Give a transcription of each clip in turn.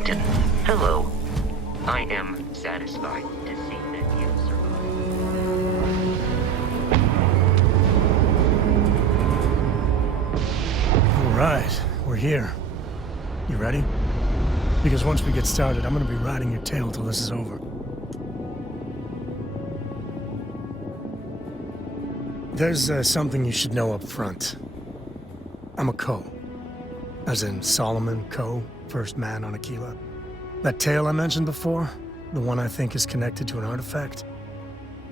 Captain. Hello. I am satisfied to see that you survived. All right, we're here. You ready? Because once we get started, I'm gonna be riding your tail till this is over. There's something you should know up front. I'm a Coe. As in Solomon Coe, first man on Aquila. That tale I mentioned before, the one I think is connected to an artifact,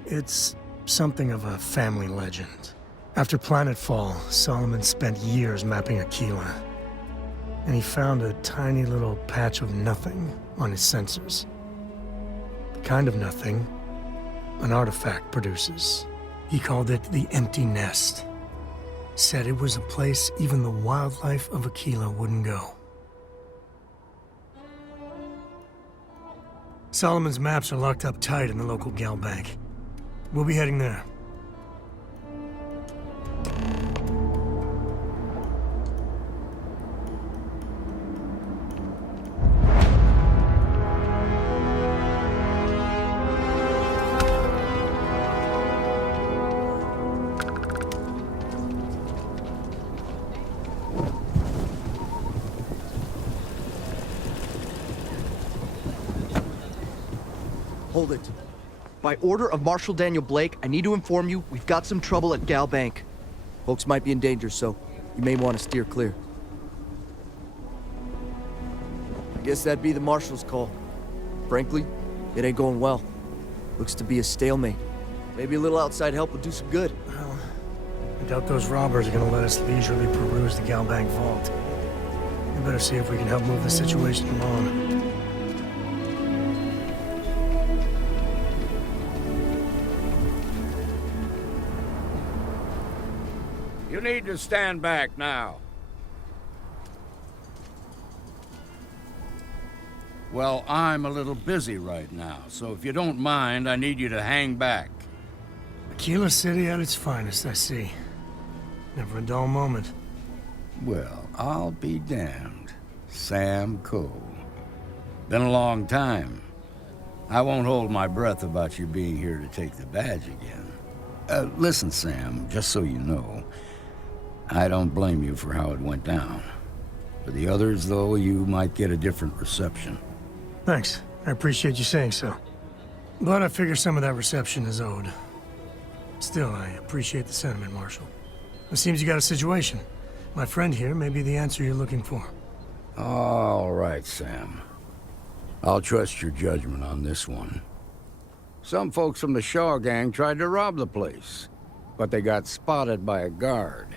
it's something of a family legend. After Planetfall, Solomon spent years mapping Aquila, and he found a tiny little patch of nothing on his sensors. The kind of nothing an artifact produces. He called it the Empty Nest. Said it was a place even the wildlife of Aquila wouldn't go. Solomon's maps are locked up tight in the local Gal Bank. We'll be heading there. Hold it. By order of Marshal Daniel Blake, I need to inform you we've got some trouble at Gal Bank. Folks might be in danger, so you may want to steer clear. I guess that'd be the Marshal's call. Frankly, it ain't going well. Looks to be a stalemate. Maybe a little outside help would do some good. Well, I doubt those robbers are gonna let us leisurely peruse the Gal Bank vault. We better see if we can help move the situation along. You need to stand back now. Well, I'm a little busy right now, so if you don't mind, I need you to hang back. Aquila City at its finest, I see. Never a dull moment. Well, I'll be damned. Sam Coe. Been a long time. I won't hold my breath about you being here to take the badge again. Listen, Sam, just so you know, I don't blame you for how it went down. For the others, though, you might get a different reception. Thanks. I appreciate you saying so. But I figure some of that reception is owed. Still, I appreciate the sentiment, Marshal. It seems you got a situation. My friend here may be the answer you're looking for. All right, Sam. I'll trust your judgment on this one. Some folks from the Shaw gang tried to rob the place, but they got spotted by a guard.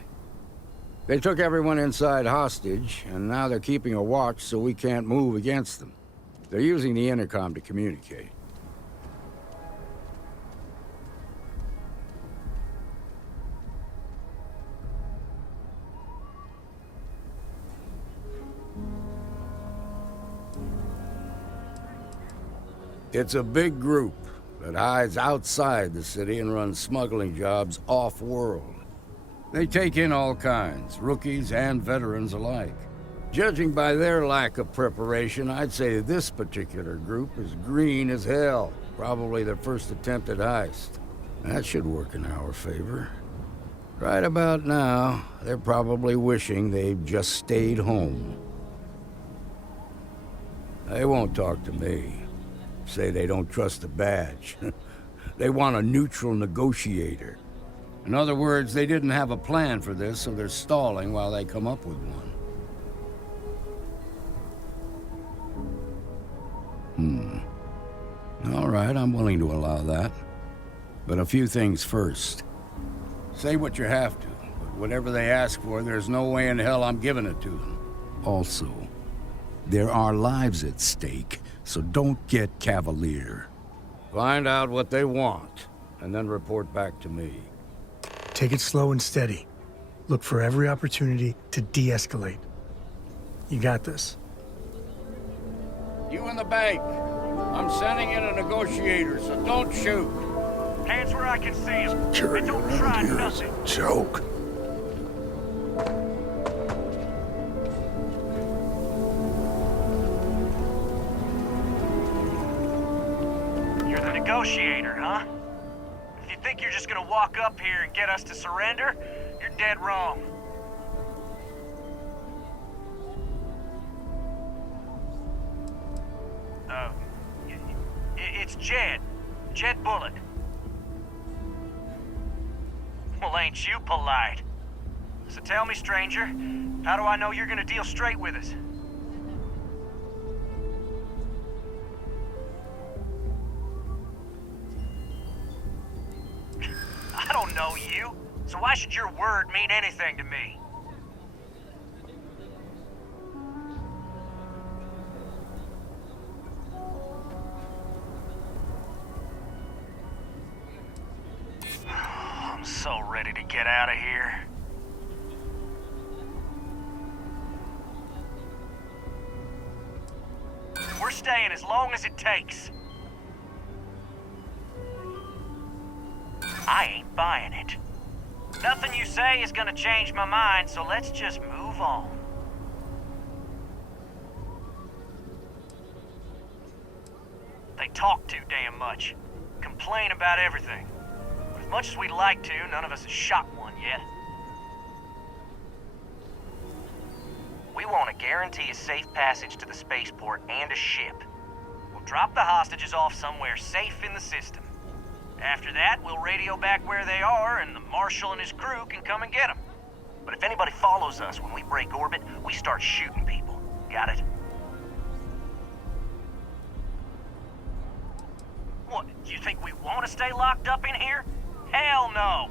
They took everyone inside hostage, and now they're keeping a watch so we can't move against them. They're using the intercom to communicate. It's a big group that hides outside the city and runs smuggling jobs off-world. They take in all kinds, rookies and veterans alike. Judging by their lack of preparation, I'd say this particular group is green as hell. Probably their first attempt at heist. That should work in our favor. Right about now, they're probably wishing they'd just stayed home. They won't talk to me. Say they don't trust the badge. They want a neutral negotiator. In other words, they didn't have a plan for this, so they're stalling while they come up with one. All right, I'm willing to allow that. But a few things first. Say what you have to, but whatever they ask for, there's no way in hell I'm giving it to them. Also, there are lives at stake, so don't get cavalier. Find out what they want, and then report back to me. Take it slow and steady. Look for every opportunity to de-escalate. You got this. You in the bank. I'm sending in a negotiator, so don't shoot. Hands where I can see him. Carrying Don't around try here is nothing. a joke. negotiator, huh? If you think you're just gonna walk up here and get us to surrender, you're dead wrong. It's Jed. Jed Bullock. Well, ain't you polite? So tell me, stranger, how do I know you're gonna deal straight with us? I don't know you, so why should your word mean anything to me? I'm so ready to get out of here. We're staying as long as it takes. I ain't buying it. Nothing you say is gonna change my mind, so let's just move on. They talk too damn much. Complain about everything. But as much as we'd like to, none of us has shot one yet. We want to guarantee a safe passage to the spaceport and a ship. We'll drop the hostages off somewhere safe in the system. After that, we'll radio back where they are, and the Marshal and his crew can come and get them. But if anybody follows us when we break orbit, we start shooting people. Got it? What, you think we want to stay locked up in here? Hell no!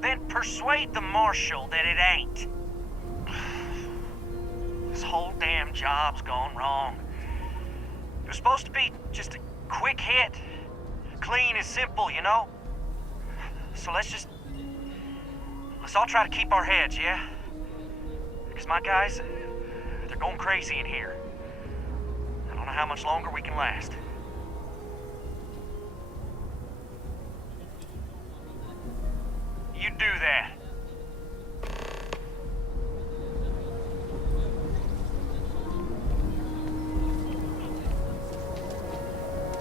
Then persuade the Marshal that it ain't. This whole damn job's gone wrong. It was supposed to be just a quick hit. Clean and simple, you know? So let's all try to keep our heads, yeah? Because my guys, they're going crazy in here. I don't know how much longer we can last. You do that.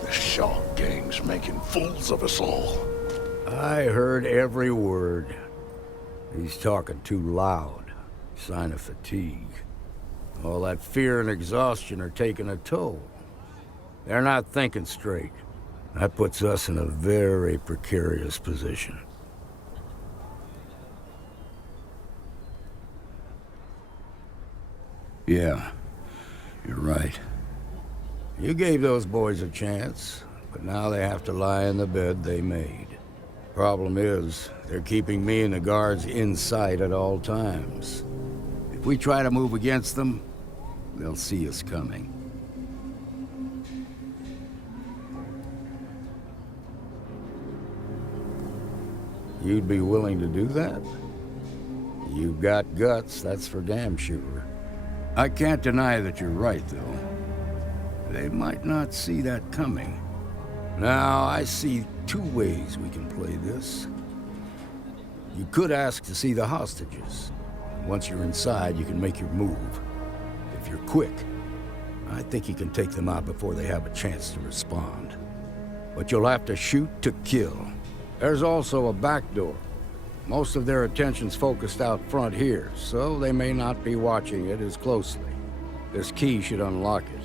The Shark Gang's making fools of us all. I heard every word. He's talking too loud. Sign of fatigue. All that fear and exhaustion are taking a toll. They're not thinking straight. That puts us in a very precarious position. Yeah, you're right. You gave those boys a chance, but now they have to lie in the bed they made. Problem is, they're keeping me and the guards inside at all times. If we try to move against them, they'll see us coming. You'd be willing to do that? You've got guts, that's for damn sure. I can't deny that you're right, though. They might not see that coming. Now, I see two ways we can play this. You could ask to see the hostages. Once you're inside, you can make your move. If you're quick, I think you can take them out before they have a chance to respond. But you'll have to shoot to kill. There's also a back door. Most of their attention's focused out front here, so they may not be watching it as closely. This key should unlock it.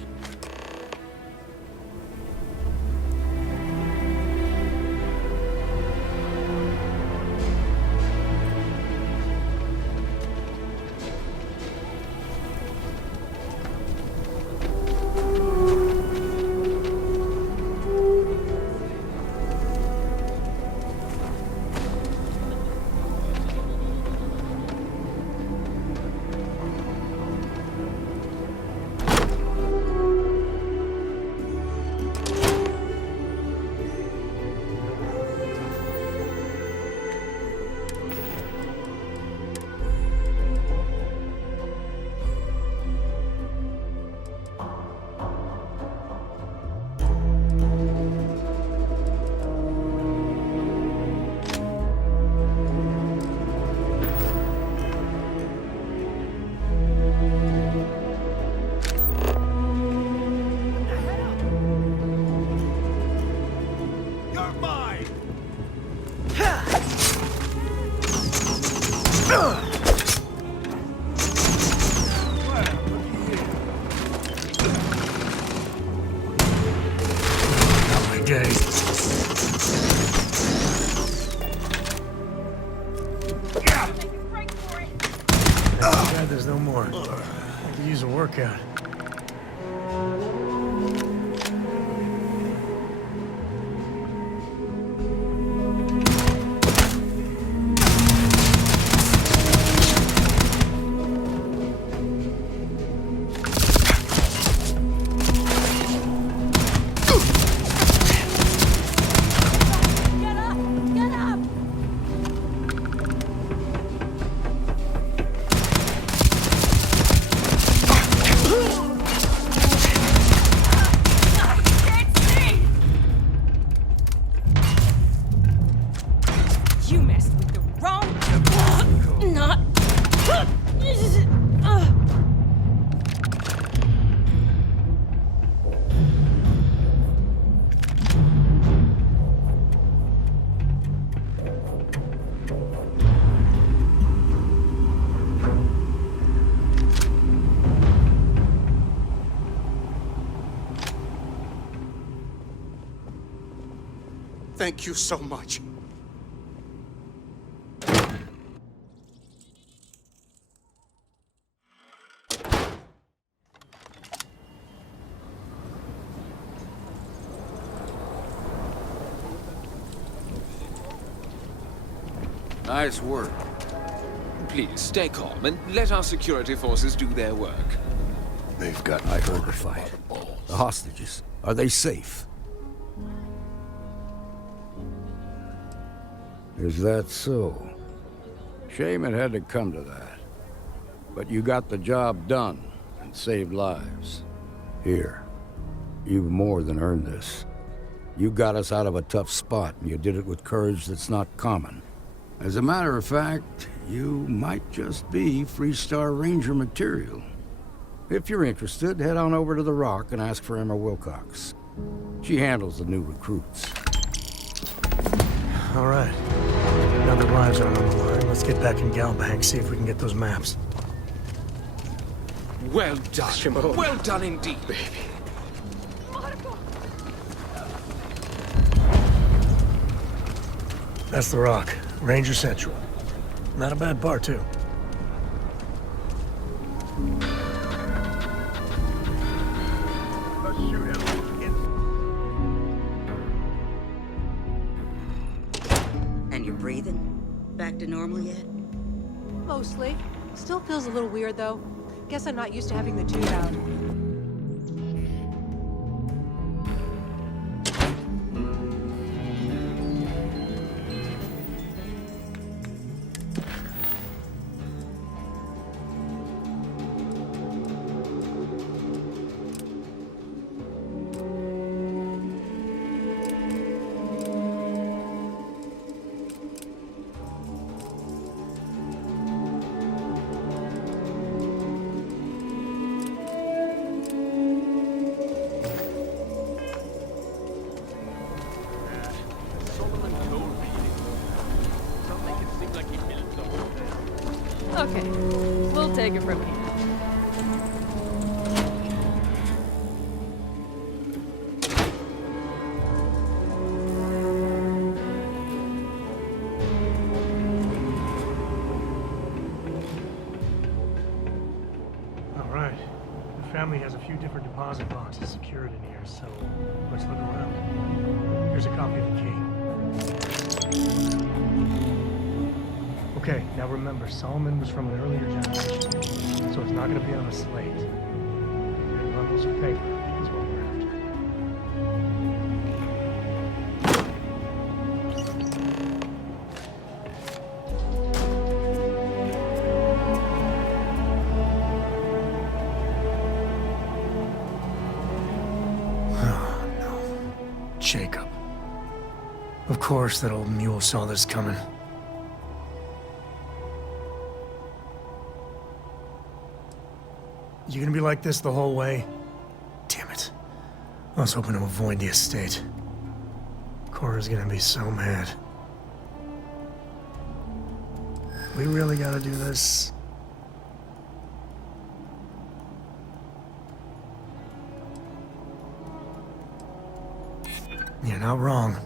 gate. Thank God there's no more. I could use a workout. Get up! Get up! Can't see! You messed with the wrong... Not... Thank you so much. Nice work. Please, stay calm and let our security forces do their work. They've got I heard the fight. The hostages, are they safe? Is that so? Shame it had to come to that. But you got the job done and saved lives. Here, you've more than earned this. You got us out of a tough spot, and you did it with courage that's not common. As a matter of fact, you might just be Freestar Ranger material. If you're interested, head on over to the Rock and ask for Emma Wilcox. She handles the new recruits. All right. Now that lives aren't on the line, let's get back in Galbank, see if we can get those maps. Well done. Well done indeed. That's the Rock. Ranger Central. Not a bad bar, too. And you're breathing? Back to normal yet? Mostly. Still feels a little weird, though. Guess I'm not used to having the tube out. Okay, we'll take it from here. All right. The family has a few different deposit boxes secured in here, so let's look around. Here's a copy of the key. Okay, now remember, Solomon was from an earlier generation, so it's not going to be on a slate. Big bundles of paper is what we're after. Oh, no. Jacob. Of course that old mule saw this coming. You gonna be like this the whole way? Damn it. I was hoping to avoid the estate. Cora's gonna be so mad. We really gotta do this? You're not wrong.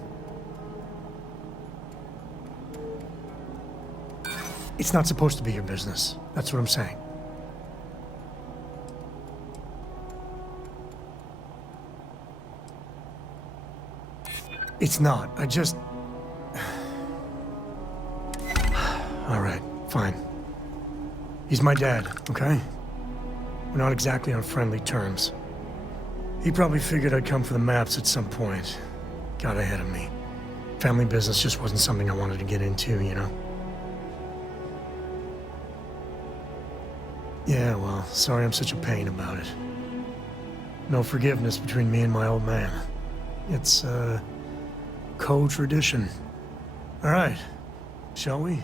It's not supposed to be your business. That's what I'm saying. It's not. I just... All right, fine. He's my dad, okay? We're not exactly on friendly terms. He probably figured I'd come for the maps at some point. Got ahead of me. Family business just wasn't something I wanted to get into, you know? Yeah, well, sorry I'm such a pain about it. No forgiveness between me and my old man. It's, co-tradition. All right, shall we?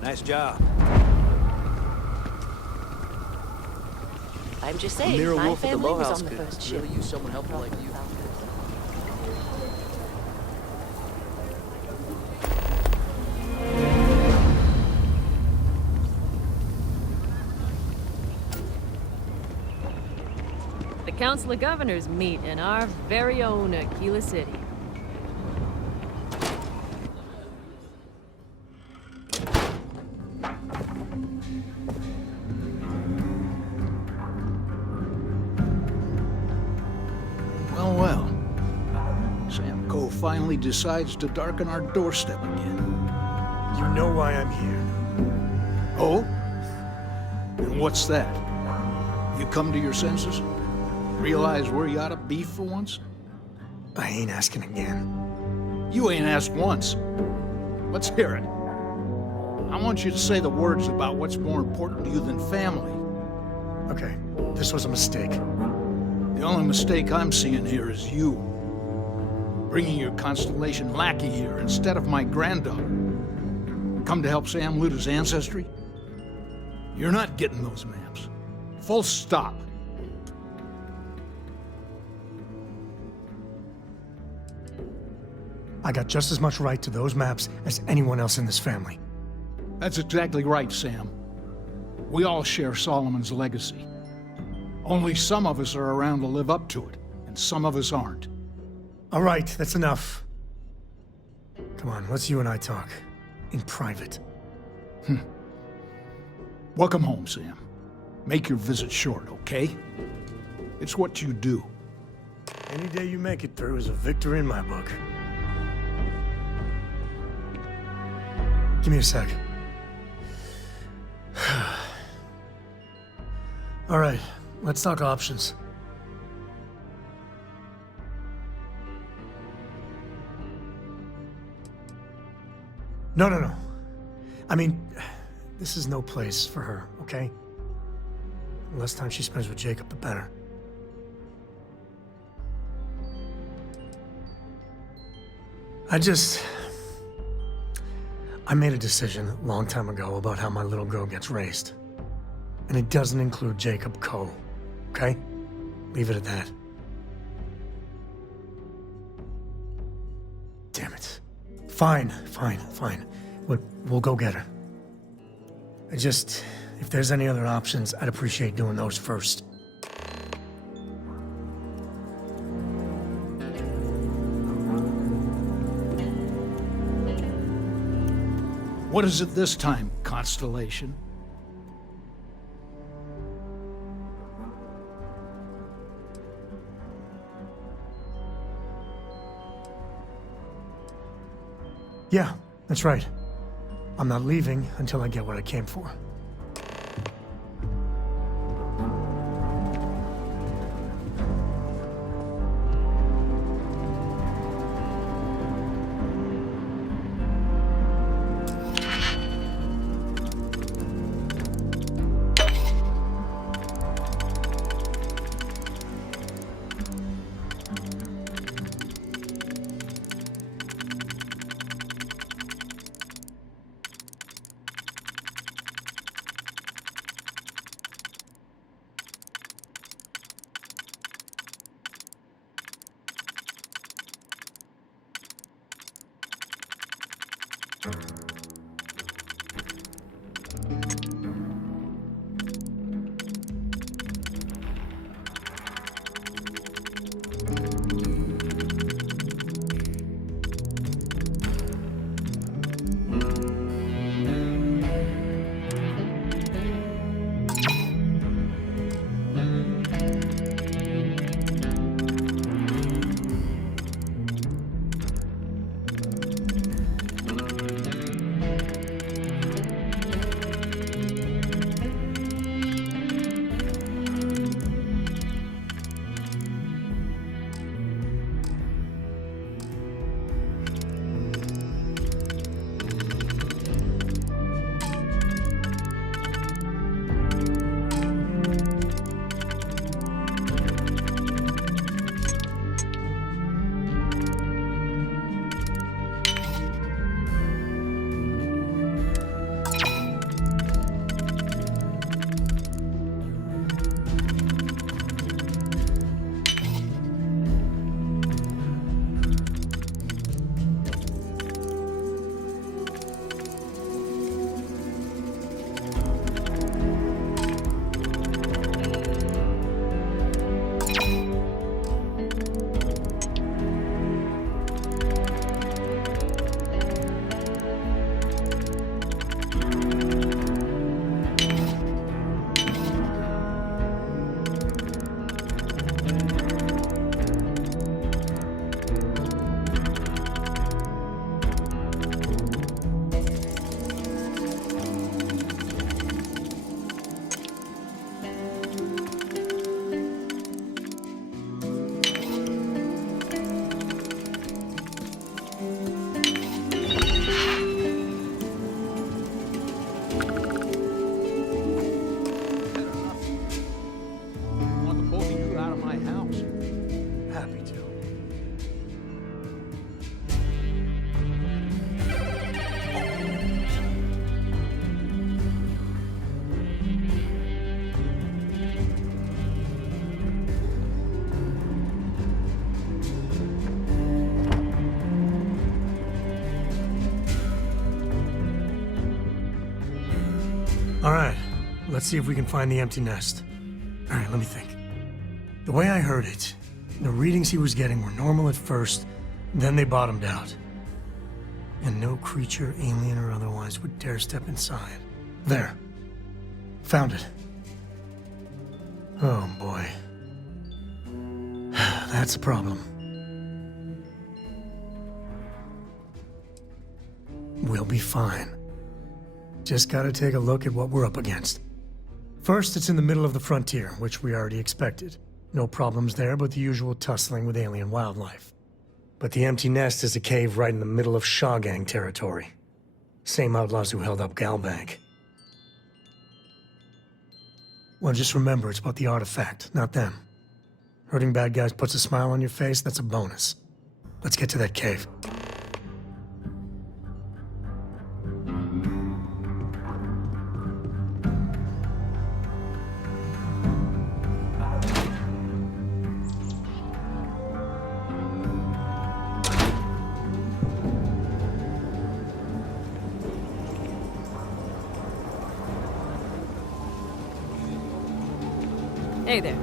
Nice job. I'm just saying, Mira my Wolf at the family was Lowhouse on the could first ship. really use someone helpful like you. The Council of Governors meet in our very own Aquila City. Well. Sam Coe finally decides to darken our doorstep again. You know why I'm here. Oh? And what's that? You come to your senses? Realize where you ought to be for once? I ain't asking again. You ain't asked once. Let's hear it. I want you to say the words about what's more important to you than family. Okay, this was a mistake. The only mistake I'm seeing here is you. Bringing your Constellation lackey here instead of my granddaughter. Come to help Sam loot his ancestry? You're not getting those maps. Full stop. I got just as much right to those maps as anyone else in this family. That's exactly right, Sam. We all share Solomon's legacy. Only some of us are around to live up to it, and some of us aren't. All right, that's enough. Come on, let's you and I talk. In private. Welcome home, Sam. Make your visit short, okay? It's what you do. Any day you make it through is a victory in my book. Give me a sec. All right, let's talk options. No. I mean, this is no place for her, okay? The less time she spends with Jacob, the better. I made a decision a long time ago about how my little girl gets raised. And it doesn't include Jacob Coe, okay? Leave it at that. Damn it. Fine. We'll go get her. If there's any other options, I'd appreciate doing those first. What is it this time, Constellation? Yeah, that's right. I'm not leaving until I get what I came for. All right, let's see if we can find the empty nest. All right, let me think. The way I heard it, the readings he was getting were normal at first, then they bottomed out. And no creature, alien or otherwise, would dare step inside. There. Found it. Oh, boy. That's a problem. We'll be fine. Just gotta take a look at what we're up against. First, it's in the middle of the frontier, which we already expected. No problems there, but the usual tussling with alien wildlife. But the empty nest is a cave right in the middle of Shawgang territory. Same outlaws who held up Galbank. Well, just remember, it's about the artifact, not them. Hurting bad guys puts a smile on your face, that's a bonus. Let's get to that cave. Hey there.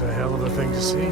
was a hell of a thing to see.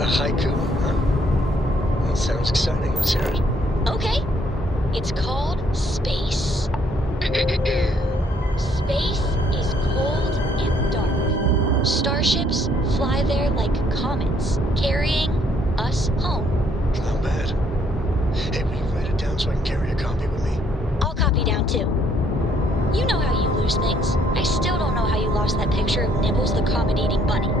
A haiku, huh? That sounds exciting. Let's hear it. Okay. It's called Space. Space is cold and dark. Starships fly there like comets, carrying us home. Not bad. Hey, will you write it down so I can carry a copy with me? I'll copy down too. You know how you lose things. I still don't know how you lost that picture of Nibbles the comet-eating bunny.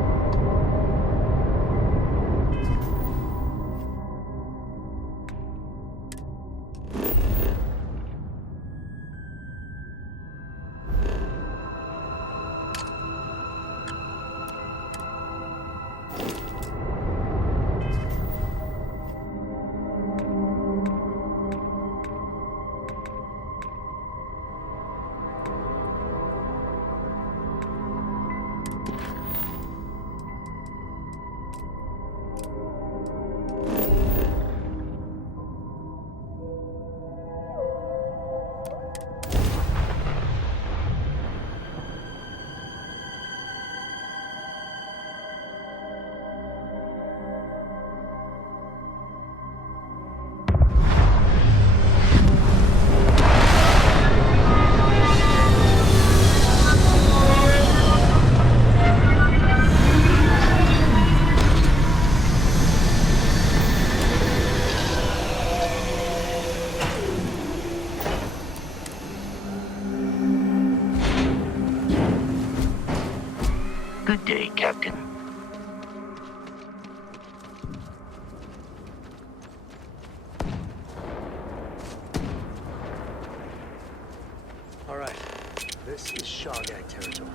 Good day, Captain. All right. This is Shogak territory.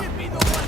Give me the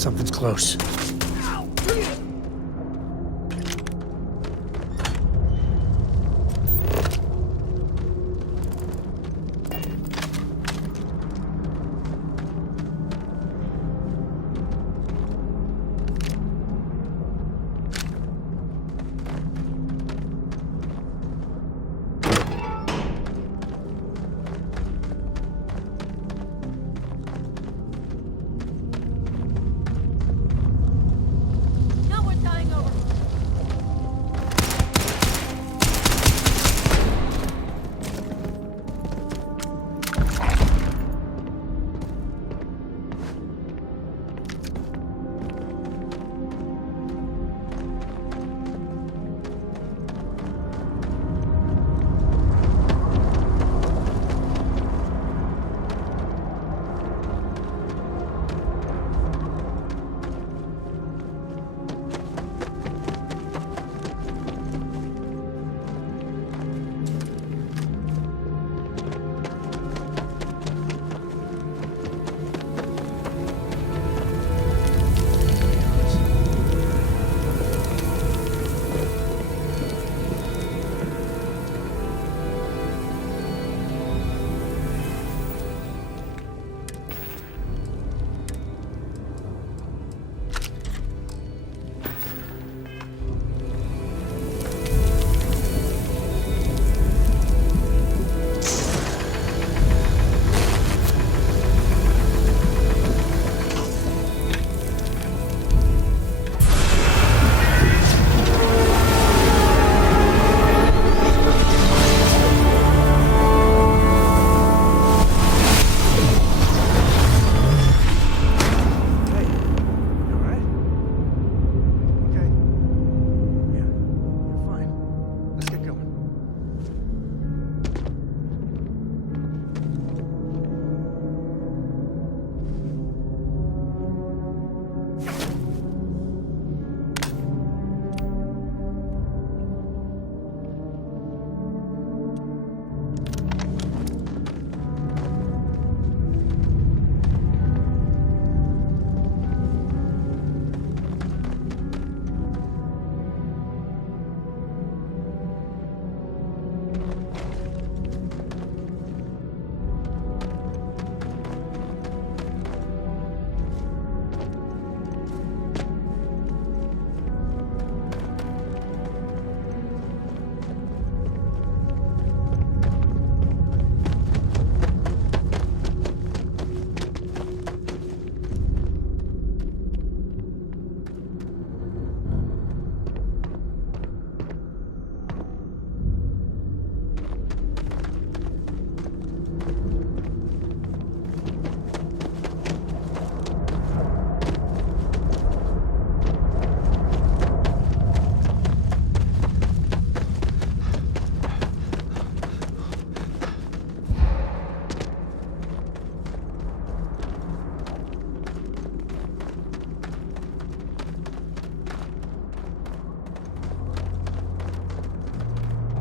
Something's close. Not worth dying over.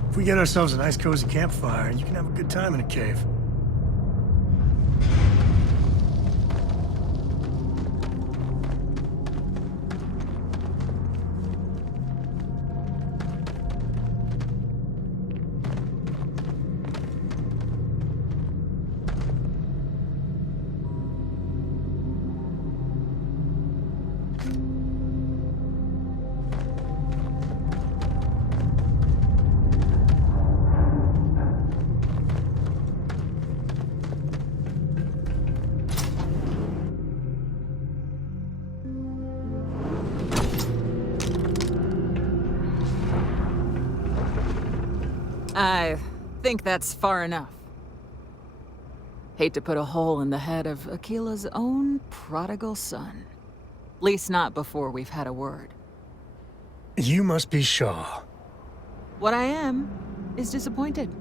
If we get ourselves a nice cozy campfire, you can have a good time in a cave. I think that's far enough. Hate to put a hole in the head of Akila's own prodigal son. Least not before we've had a word. You must be Shaw. What I am is disappointed.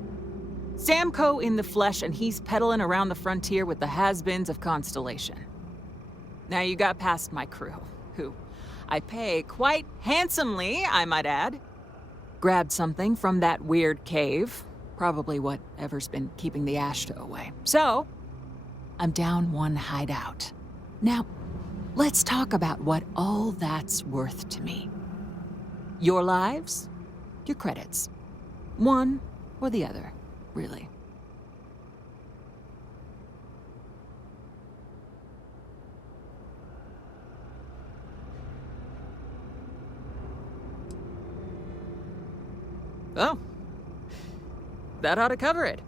Sam Coe in the flesh, and he's peddling around the frontier with the has-beens of Constellation. Now you got past my crew, who I pay quite handsomely, I might add. Grabbed something from that weird cave. Probably whatever's been keeping the Ashta away. So, I'm down one hideout. Now, let's talk about what all that's worth to me. Your lives, your credits. One or the other, really. Oh. That ought to cover it.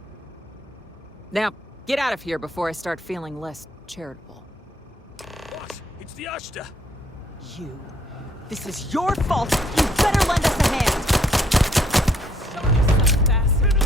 Now, get out of here before I start feeling less charitable. Boss, it's the Ashta. You. This is your fault. You better lend us a hand. Show yourself, bastard.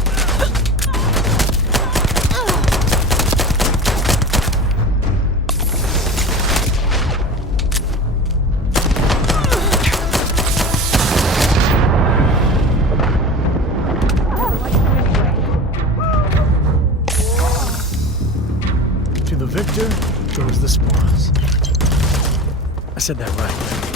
To the victor goes the spoils. I said that right.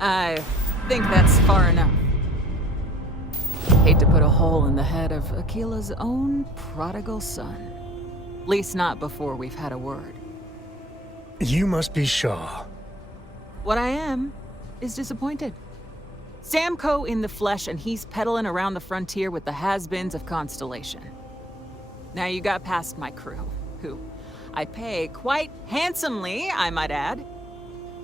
I think that's far enough. Hate to put a hole in the head of Akila's own prodigal son. At least not before we've had a word. You must be Shaw. What I am is disappointed. Sam Coe in the flesh, and he's peddling around the frontier with the has-beens of Constellation. Now you got past my crew, who I pay quite handsomely, I might add.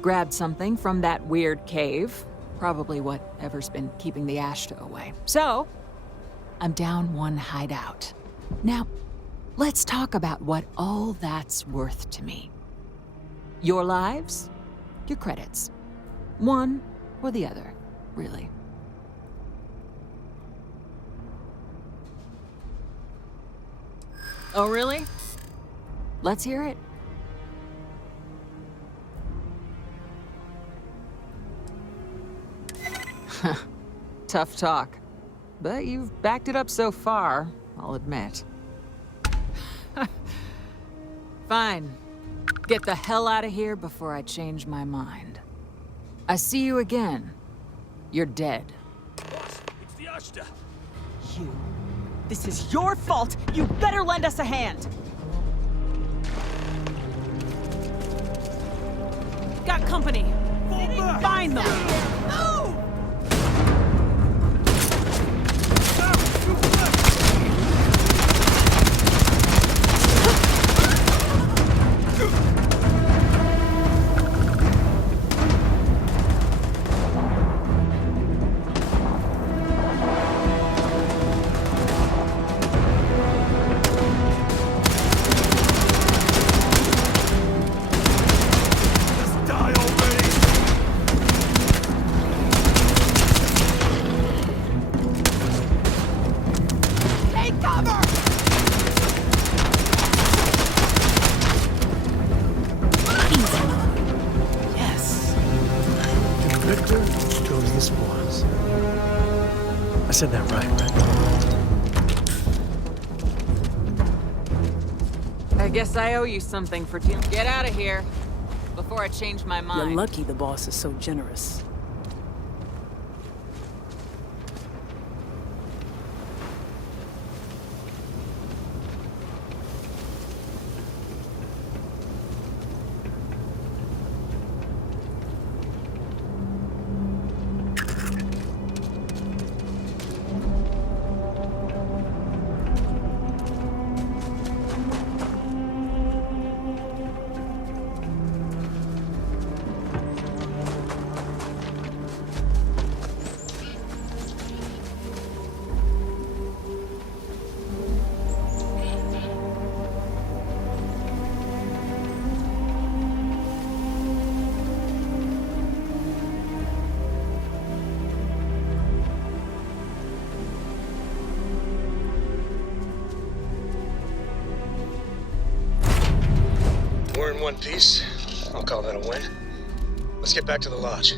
Grabbed something from that weird cave. Probably whatever's been keeping the Ashta away. So, I'm down one hideout. Now, let's talk about what all that's worth to me. Your lives, your credits. One or the other, really. Oh, really? Let's hear it. Tough talk. But you've backed it up so far, I'll admit. Fine. Get the hell out of here before I change my mind. I see you again. You're dead. Boss, it's the Ashta. You. This is your fault. You better lend us a hand. Got company. Find them. Oh! I said that right. I guess I owe you something for dealing. Get out of here before I change my mind. You're lucky the boss is so generous. one piece. I'll call that a win. Let's get back to the lodge.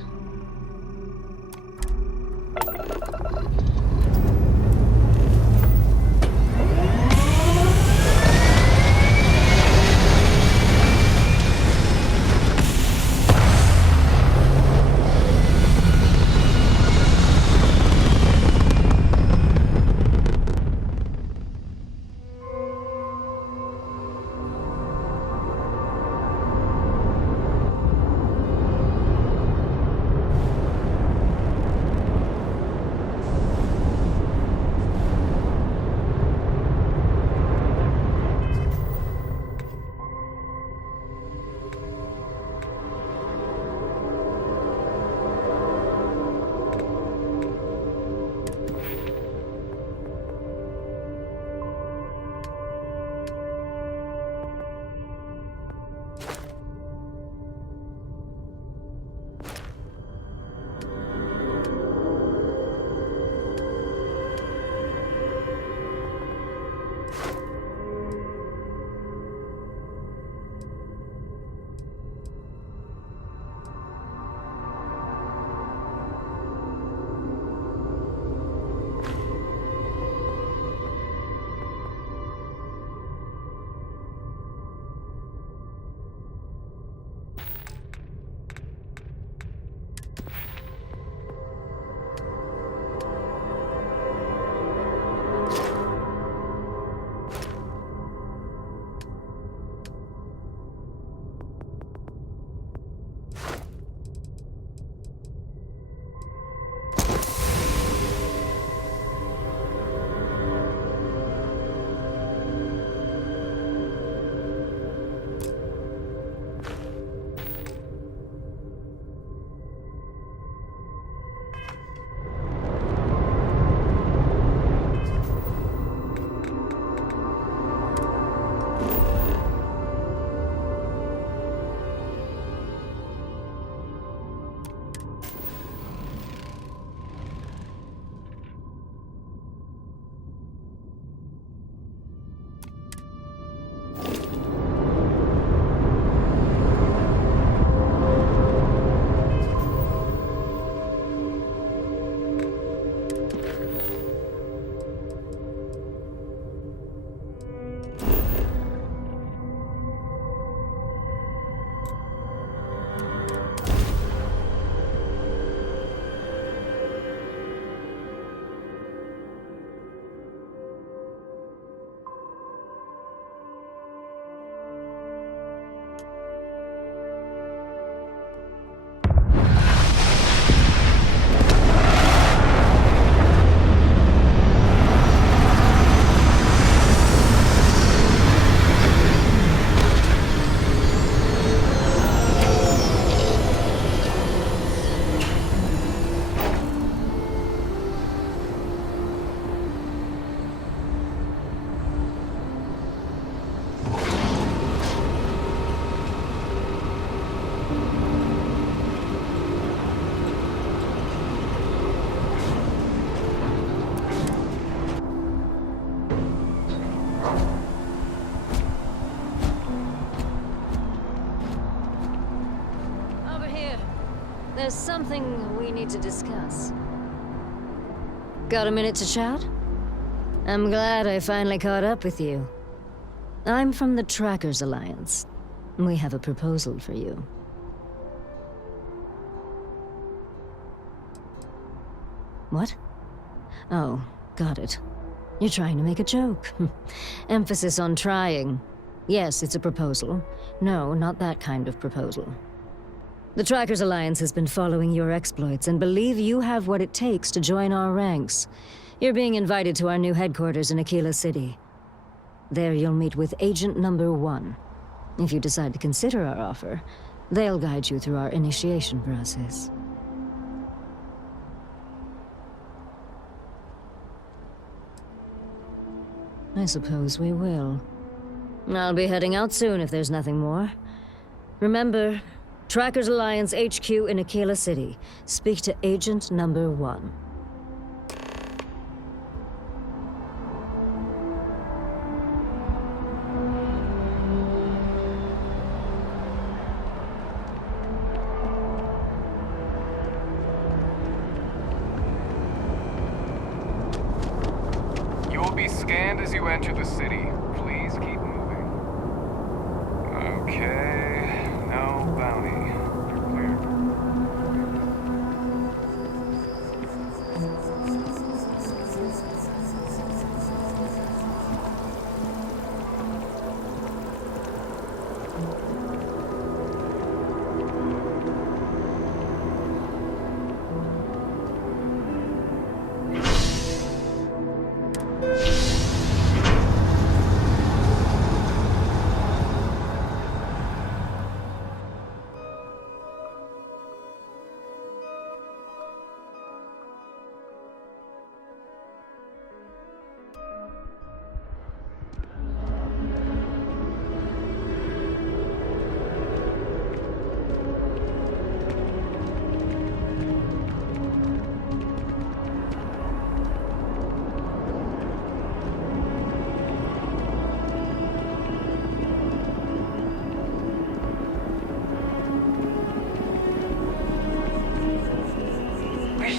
There's something we need to discuss. Got a minute to chat? I'm glad I finally caught up with you. I'm from the Trackers Alliance. We have a proposal for you. What? Oh, got it. You're trying to make a joke. Emphasis on trying. Yes, it's a proposal. No, not that kind of proposal. The Trackers Alliance has been following your exploits and believe you have what it takes to join our ranks. You're being invited to our new headquarters in Aquila City. There you'll meet with Agent Number 1. If you decide to consider our offer, they'll guide you through our initiation process. I suppose we will. I'll be heading out soon if there's nothing more. Remember, Trackers Alliance HQ in Aquila City. Speak to Agent Number 1. be scanned as you enter the city. Please keep moving. Okay, no bounty. You're clear.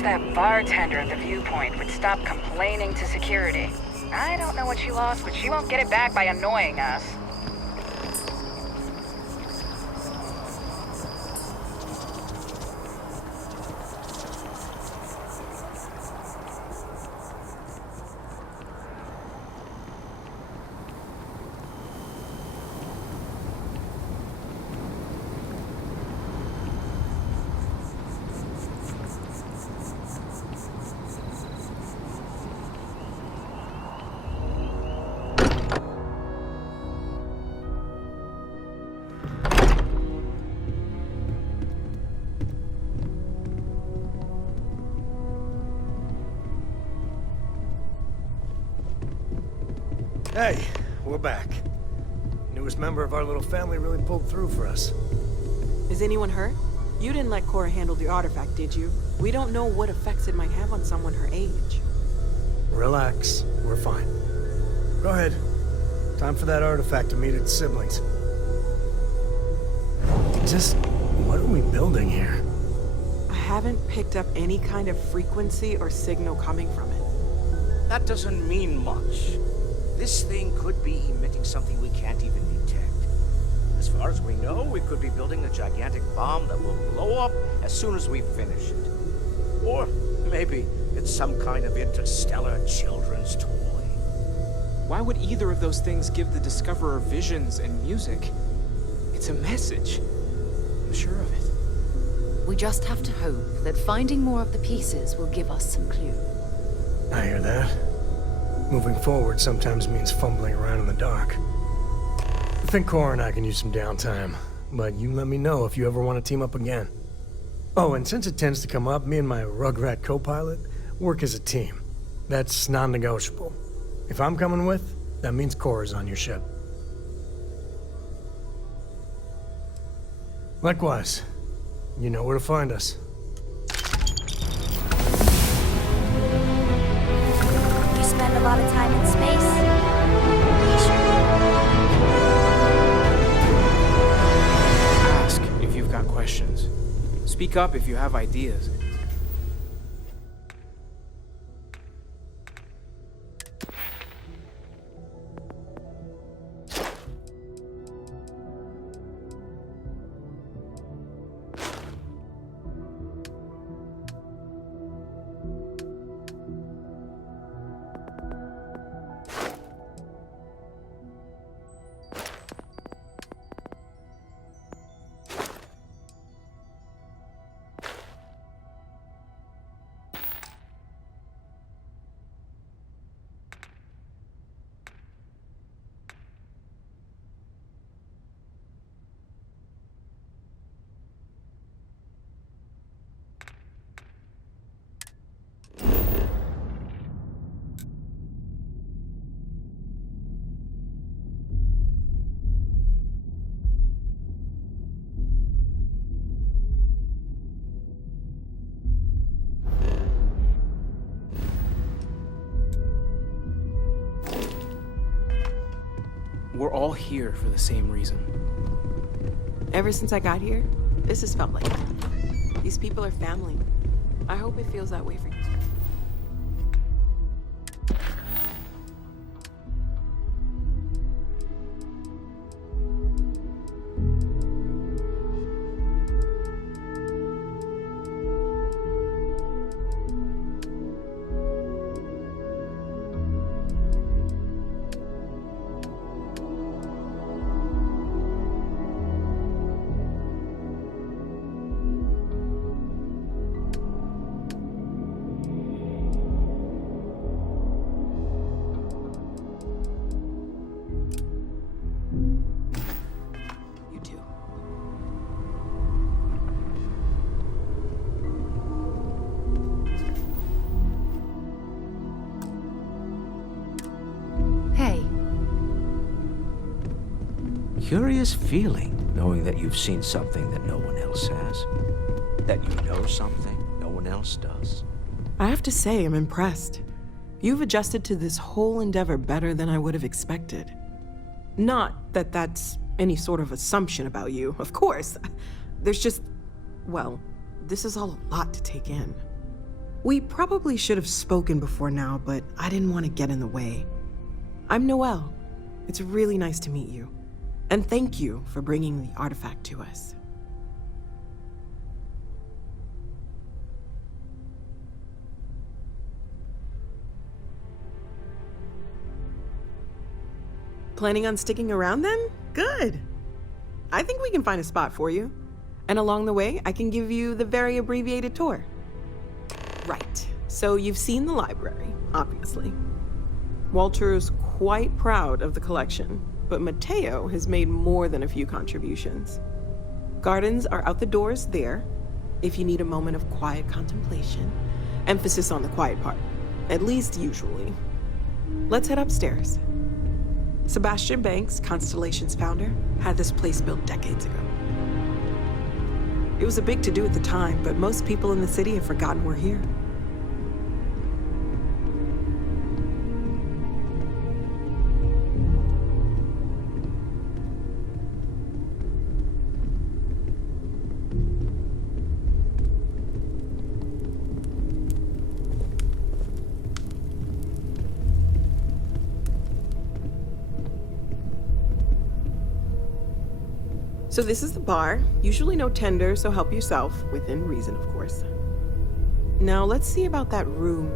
That bartender at the viewpoint would stop complaining to security. I don't know what she lost, but she won't get it back by annoying us. Hey, we're back. Newest member of our little family really pulled through for us. Is anyone hurt? You didn't let Cora handle the artifact, did you? We don't know what effects it might have on someone her age. Relax, we're fine. Go ahead. Time for that artifact to meet its siblings. Just, what are we building here? I haven't picked up any kind of frequency or signal coming from it. That doesn't mean much. This thing could be emitting something we can't even detect. As far as we know, we could be building a gigantic bomb that will blow up as soon as we finish it. Or maybe it's some kind of interstellar children's toy. Why would either of those things give the Discoverer visions and music? It's a message. I'm sure of it. We just have to hope that finding more of the pieces will give us some clue. I hear that. Moving forward sometimes means fumbling around in the dark. I think Cora and I can use some downtime, but you let me know if you ever want to team up again. Oh, and since it tends to come up, me and my Rugrat co-pilot work as a team. That's non-negotiable. If I'm coming with, that means Cora's on your ship. Likewise, you know where to find us. Spend a lot of time in space. Ask if you've got questions. Speak up if you have ideas. We're all here for the same reason. Ever since I got here, this has felt like it. These people are family. I hope it feels that way for you. curious feeling knowing that you've seen something that no one else has. That you know something no one else does. I have to say, I'm impressed. You've adjusted to this whole endeavor better than I would have expected. Not that that's any sort of assumption about you, of course. There's just, well, this is all a lot to take in. We probably should have spoken before now, but I didn't want to get in the way. I'm Noelle. It's really nice to meet you. And thank you for bringing the artifact to us. Planning on sticking around then? Good. I think we can find a spot for you. And along the way, I can give you the very abbreviated tour. Right. So you've seen the library, obviously. Walter's quite proud of the collection, but Mateo has made more than a few contributions. Gardens are out the doors there, if you need a moment of quiet contemplation. Emphasis on the quiet part, at least usually. Let's head upstairs. Sebastian Banks, Constellation's founder, had this place built decades ago. It was a big to-do at the time, but most people in the city have forgotten we're here. So this is the bar. Usually no tender, so help yourself, within reason, of course. Now let's see about that room.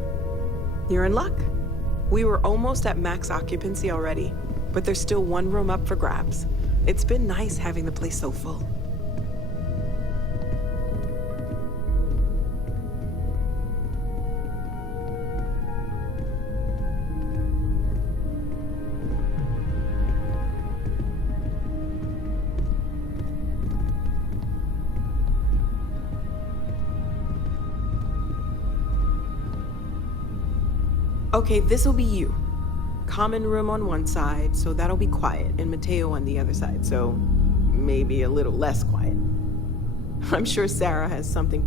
You're in luck. We were almost at max occupancy already, but there's still one room up for grabs. It's been nice having the place so full. Okay, this'll be you. Common room on one side, so that'll be quiet, and Mateo on the other side, so maybe a little less quiet. I'm sure Sarah has something